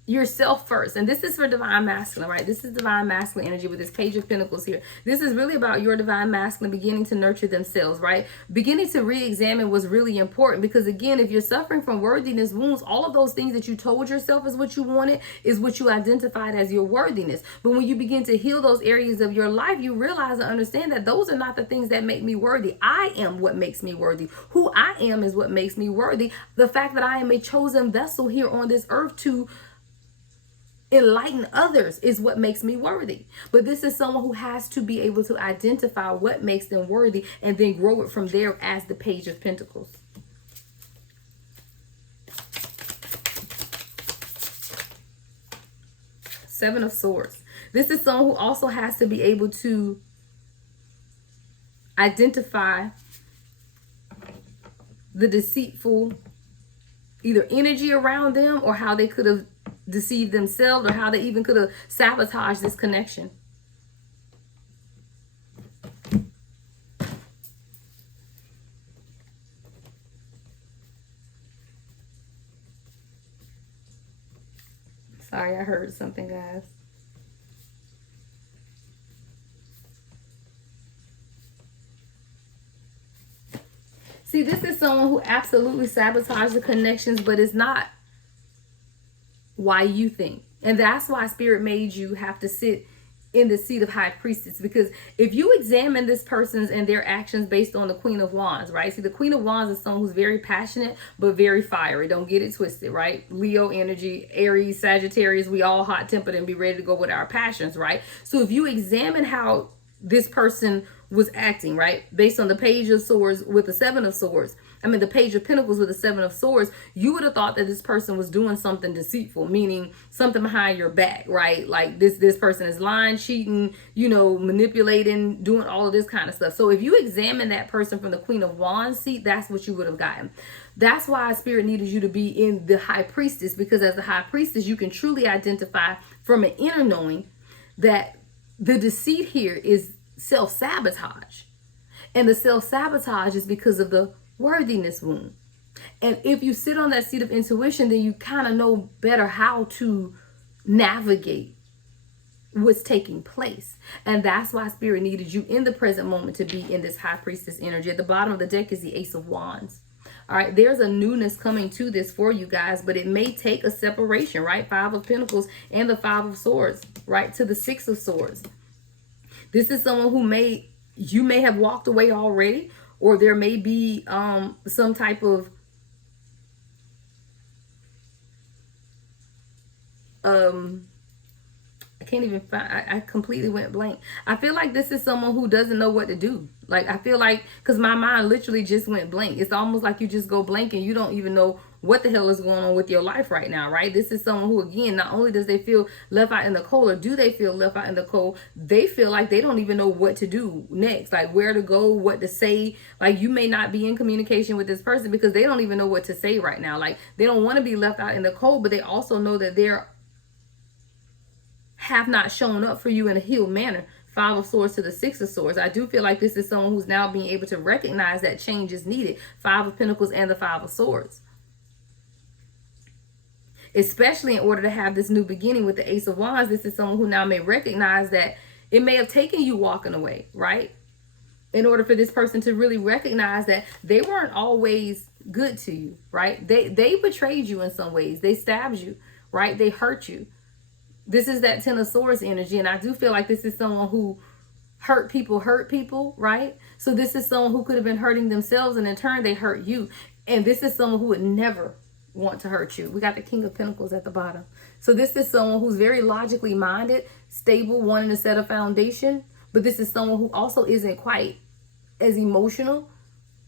yourself first. And this is for Divine Masculine, right? This is Divine Masculine energy with this Page of Pentacles here. This is really about your Divine Masculine beginning to nurture themselves, right? Beginning to re-examine what's really important, because again, if you're suffering from worthiness wounds, all of those things that you told yourself is what you wanted is what you identified as your worthiness. But when you begin to heal those areas of your life, you realize and understand that those are not the things that make me worthy. I am what makes me worthy. Who I am is what makes me worthy. The fact that I am a chosen vessel here on this earth to enlighten others is what makes me worthy. But this is someone who has to be able to identify what makes them worthy and then grow it from there as the Page of Pentacles. Seven of Swords. This is someone who also has to be able to identify the deceitful either energy around them, or how they could have deceived themselves, or how they even could have sabotaged this connection. Sorry, I heard something, guys. See, this is someone who absolutely sabotaged the connections, but it's not why you think. And that's why Spirit made you have to sit in the seat of High Priestess, because if you examine this person's and their actions based on the Queen of Wands, right? See, the Queen of Wands is someone who's very passionate, but very fiery. Don't get it twisted, right? Leo energy, Aries, Sagittarius, we all hot-tempered and be ready to go with our passions, right? So if you examine how this person was acting, right, based on the Page of Swords with the Seven of Swords, the Page of Pentacles with the Seven of Swords, you would have thought that this person was doing something deceitful, meaning something behind your back, right? Like this person is lying, cheating, manipulating, doing all of this kind of stuff. So if you examine that person from the Queen of Wands seat, that's what you would have gotten. That's why Spirit needed you to be in the High Priestess, because as the High Priestess, you can truly identify from an inner knowing that the deceit here is self-sabotage. And the self-sabotage is because of the worthiness wound. And if you sit on that seat of intuition, then you kind of know better how to navigate what's taking place. And that's why Spirit needed you in the present moment to be in this High Priestess energy. At the bottom of the deck is the Ace of Wands. All right, there's a newness coming to this for you guys, but it may take a separation, right? Five of Pentacles and the Five of Swords, right, to the Six of Swords. This is someone who you may have walked away already, or there may be some type of I can't even find, I completely went blank. I feel like this is someone who doesn't know what to do. Like, I feel like, because my mind literally just went blank. It's almost like you just go blank and you don't even know what the hell is going on with your life right now, right? This is someone who, again, not only does they feel left out in the cold, or do they feel left out in the cold, they feel like they don't even know what to do next, like where to go, what to say. Like, you may not be in communication with this person because they don't even know what to say right now. Like, they don't want to be left out in the cold, but they also know that they're have not shown up for you in a healed manner. Five of Swords to the Six of Swords. I do feel like this is someone who's now being able to recognize that change is needed. Five of Pentacles and the Five of Swords. Especially in order to have this new beginning with the Ace of Wands, this is someone who now may recognize that it may have taken you walking away, right? In order for this person to really recognize that they weren't always good to you, right? They betrayed you in some ways. They stabbed you, right? They hurt you. This is that Ten of Swords energy. And I do feel like this is someone who hurt people, right? So this is someone who could have been hurting themselves, and in turn they hurt you. And this is someone who would never want to hurt you. We got the King of Pentacles at the bottom. So this is someone who's very logically minded, stable, wanting to set a foundation. But this is someone who also isn't quite as emotional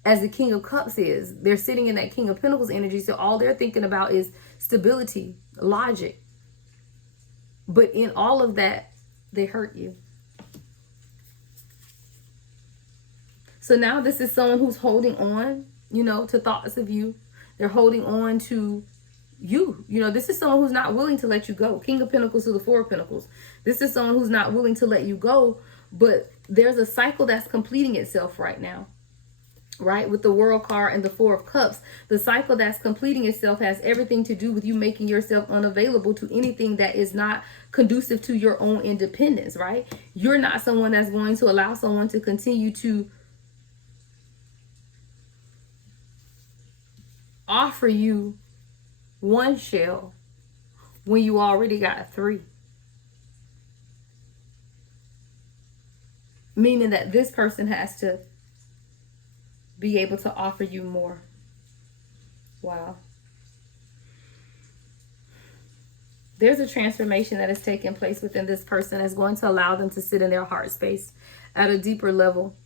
as the King of Cups is. They're sitting in that King of Pentacles energy. So all they're thinking about is stability, logic. But in all of that, they hurt you. So now this is someone who's holding on, you know, to thoughts of you. They're holding on to you. You know, this is someone who's not willing to let you go. King of Pentacles to the Four of Pentacles. This is someone who's not willing to let you go, but there's a cycle that's completing itself right now. Right? With the World card and the Four of Cups, the cycle that's completing itself has everything to do with you making yourself unavailable to anything that is not conducive to your own independence, right? You're not someone that's going to allow someone to continue to offer you one shell when you already got three. Meaning that this person has to be able to offer you more. Wow. There's a transformation that is taking place within this person that's going to allow them to sit in their heart space at a deeper level,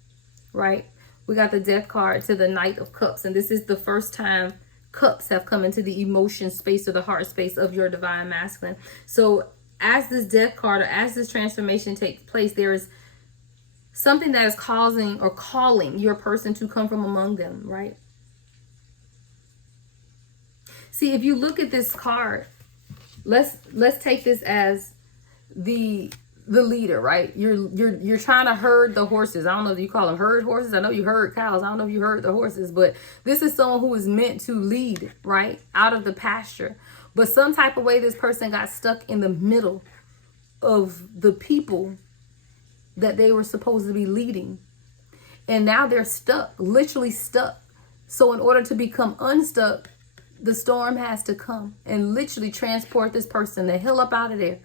right? We got the Death card to the Knight of Cups, and this is the first time cups have come into the emotion space or the heart space of your divine masculine. So as this Death card, or as this transformation takes place, there is something that is causing or calling your person to come from among them, right? See, if you look at this card, let's take this as the leader, right? You're trying to herd the horses. I don't know if you call them herd horses. I know you herd cows. I don't know if you herd the horses, but this is someone who is meant to lead, right? Out of the pasture. But some type of way this person got stuck in the middle of the people that they were supposed to be leading. And now they're stuck, literally stuck. So in order to become unstuck, the storm has to come and literally transport this person the hell up out of there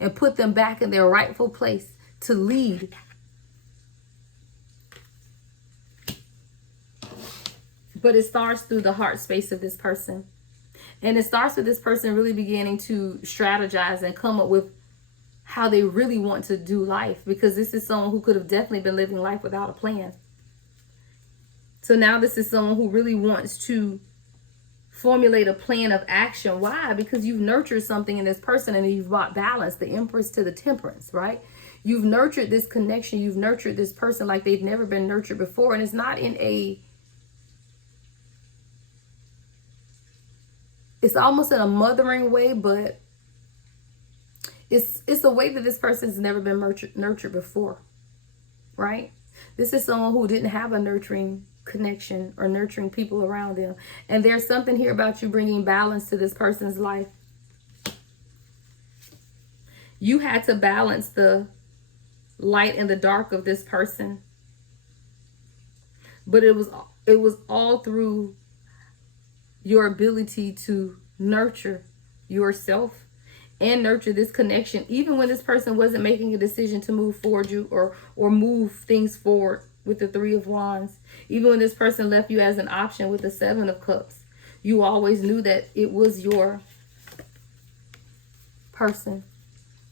and put them back in their rightful place to lead. But it starts through the heart space of this person. And it starts with this person really beginning to strategize and come up with how they really want to do life, because this is someone who could have definitely been living life without a plan. So now this is someone who really wants to formulate a plan of action. Why? Because you've nurtured something in this person and you've brought balance, the Empress to the Temperance, right? You've nurtured this connection. You've nurtured this person like they've never been nurtured before. And it's not in it's almost in a mothering way, but it's a way that this person's never been nurtured before, right? This is someone who didn't have a nurturing connection or nurturing people around them. And there's something here about you bringing balance to this person's life. You had to balance the light and the dark of this person. But it was all through your ability to nurture yourself and nurture this connection, even when this person wasn't making a decision to move forward or move things forward with the Three of Wands. Even when this person left you as an option with the Seven of Cups, you always knew that it was your person,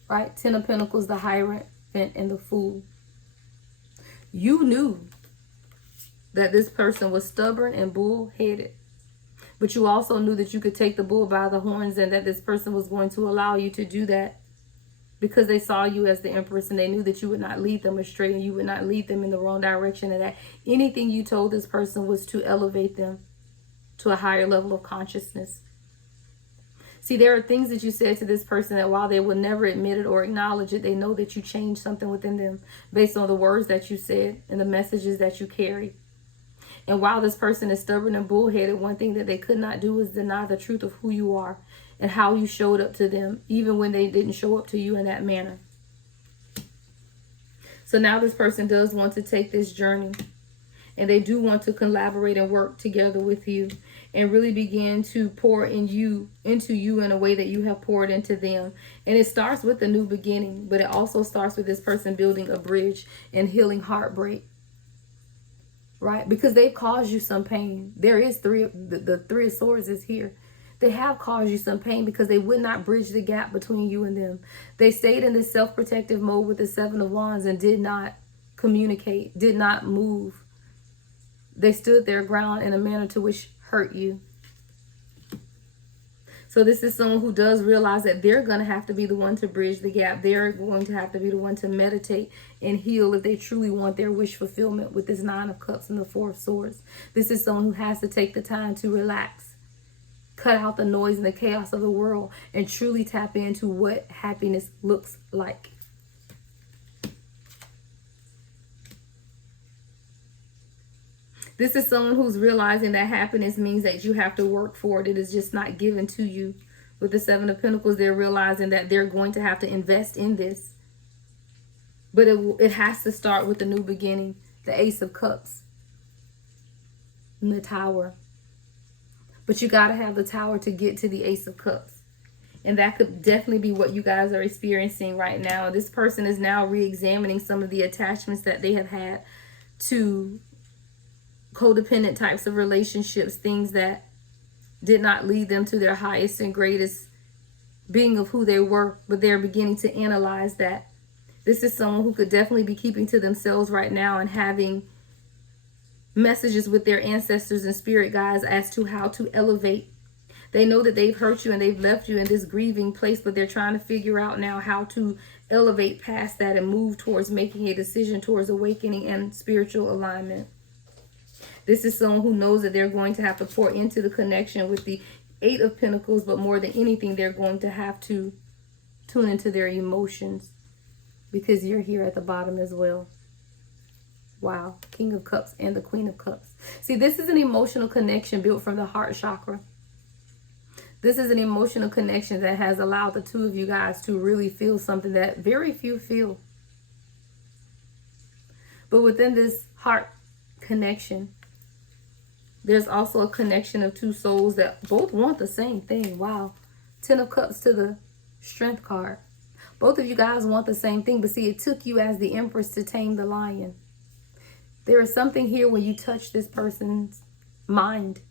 right? Ten of Pentacles, the Hierophant, and the Fool. You knew that this person was stubborn and bull-headed. But you also knew that you could take the bull by the horns and that this person was going to allow you to do that because they saw you as the Empress and they knew that you would not lead them astray and you would not lead them in the wrong direction, and that anything you told this person was to elevate them to a higher level of consciousness. See, there are things that you said to this person that while they will never admit it or acknowledge it, they know that you changed something within them based on the words that you said and the messages that you carry. And while this person is stubborn and bullheaded, one thing that they could not do is deny the truth of who you are and how you showed up to them, even when they didn't show up to you in that manner. So now this person does want to take this journey, and they do want to collaborate and work together with you and really begin to pour into you in a way that you have poured into them. And it starts with a new beginning, but it also starts with this person building a bridge and healing heartbreak. Right? Because they've caused you some pain. There is the Three of Swords is here. They have caused you some pain because they would not bridge the gap between you and them. They stayed in this self-protective mode with the Seven of Wands and did not communicate, did not move. They stood their ground in a manner to which hurt you. So this is someone who does realize that they're going to have to be the one to bridge the gap. They're going to have to be the one to meditate and heal if they truly want their wish fulfillment with this Nine of Cups and the Four of Swords. This is someone who has to take the time to relax, cut out the noise and the chaos of the world, and truly tap into what happiness looks like. This is someone who's realizing that happiness means that you have to work for it. It is just not given to you. With the Seven of Pentacles, they're realizing that they're going to have to invest in this. But it has to start with a new beginning. The Ace of Cups and the Tower. But you got to have the Tower to get to the Ace of Cups. And that could definitely be what you guys are experiencing right now. This person is now re-examining some of the attachments that they have had to codependent types of relationships, things that did not lead them to their highest and greatest being of who they were, but they're beginning to analyze that. This is someone who could definitely be keeping to themselves right now and having messages with their ancestors and spirit guides as to how to elevate. They know that they've hurt you and they've left you in this grieving place, but they're trying to figure out now how to elevate past that and move towards making a decision towards awakening and spiritual alignment. This is someone who knows that they're going to have to pour into the connection with the Eight of Pentacles, but more than anything, they're going to have to tune into their emotions because you're here at the bottom as well. Wow. King of Cups and the Queen of Cups. See, this is an emotional connection built from the heart chakra. This is an emotional connection that has allowed the two of you guys to really feel something that very few feel. But within this heart connection, there's also a connection of two souls that both want the same thing. Wow. 10 of Cups to the Strength card. Both of you guys want the same thing, but see, it took you as the Empress to tame the lion. There is something here when you touch this person's mind.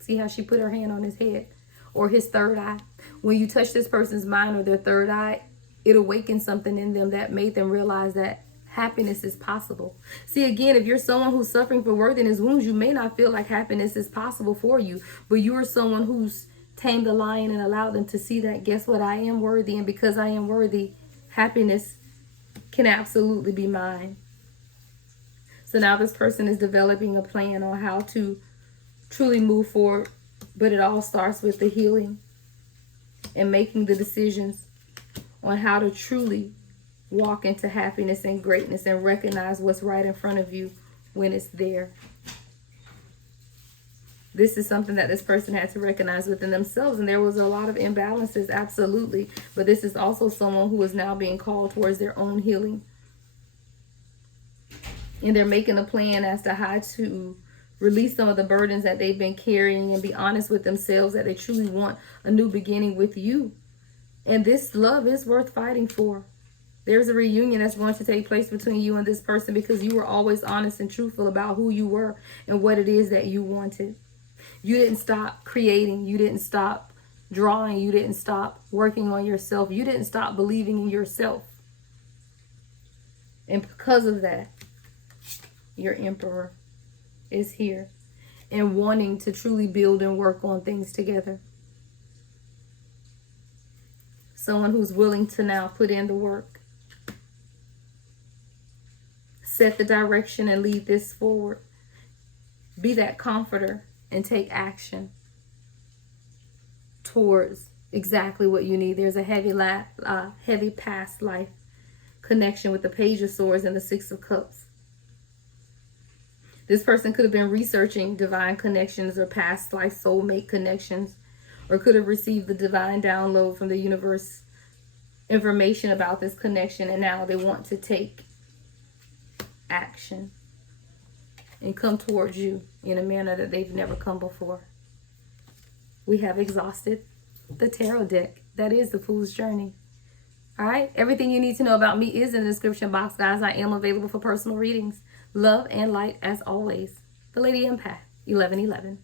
See how she put her hand on his head or his third eye. When you touch this person's mind or their third eye, it awakens something in them that made them realize that happiness is possible. See, again, if you're someone who's suffering from worthiness wounds, you may not feel like happiness is possible for you, but you are someone who's tamed the lion and allowed them to see that, guess what, I am worthy, and because I am worthy, happiness can absolutely be mine. So now this person is developing a plan on how to truly move forward, but it all starts with the healing and making the decisions on how to truly walk into happiness and greatness and recognize what's right in front of you when it's there. This is something that this person had to recognize within themselves, and there was a lot of imbalances, absolutely. But this is also someone who is now being called towards their own healing. And they're making a plan as to how to release some of the burdens that they've been carrying and be honest with themselves that they truly want a new beginning with you. And this love is worth fighting for. There's a reunion that's going to take place between you and this person because you were always honest and truthful about who you were and what it is that you wanted. You didn't stop creating. You didn't stop drawing. You didn't stop working on yourself. You didn't stop believing in yourself. And because of that, your Emperor is here and wanting to truly build and work on things together. Someone who's willing to now put in the work. Set the direction and lead this forward. Be that comforter and take action towards exactly what you need. There's a heavy past life connection with the Page of Swords and the Six of Cups. This person could have been researching divine connections or past life soulmate connections, or could have received the divine download from the universe, information about this connection, and now they want to take action and come towards you in a manner that they've never come before. We have exhausted the tarot deck. That is the Fool's Journey. All right, everything you need to know about me is in the description box, guys. I am available for personal readings. Love and light as always. The Lady Empath, 1111.